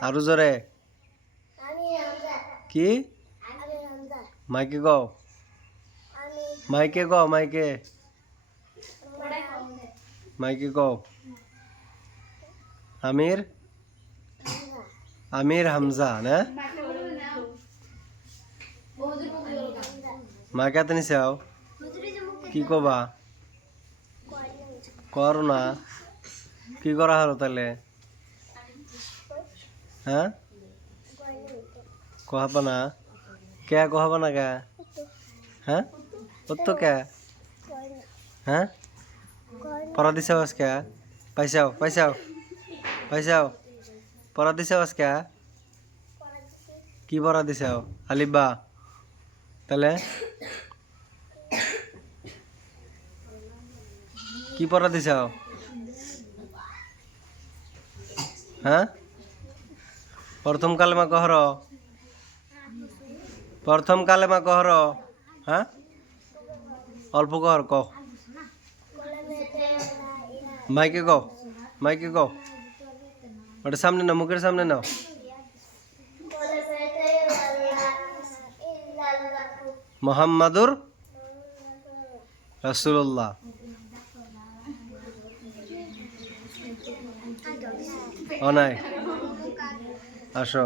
আরো জোরে কি মাইকে কও মাইকে কও মাইকে মাইকে কও আমির আমির হামজা না মাকে হাতে নিছাও কি কবা করো না কি করা হলো তাহলে হ্যাঁ কহাবা না কে কহাবা না কে হ্যাঁ তো কে হ্যাঁ পড়া দিছাও আজকে পাইছাও পাইছাও পাইছাও পড়া দিছাও আজকে কি পড়া দিছাও আলিবা তাহলে কি পড়া দিছাও হ্যাঁ প্রথম কালেমা কহর প্রথম কালেমা কহর হ্যাঁ অল্প কহর ক মাইকে কও মাইকে কও ওটা সামনে নাও মুখের সামনে নাও মোহাম্মদুর রাসূলুল্লাহ অনাই আসো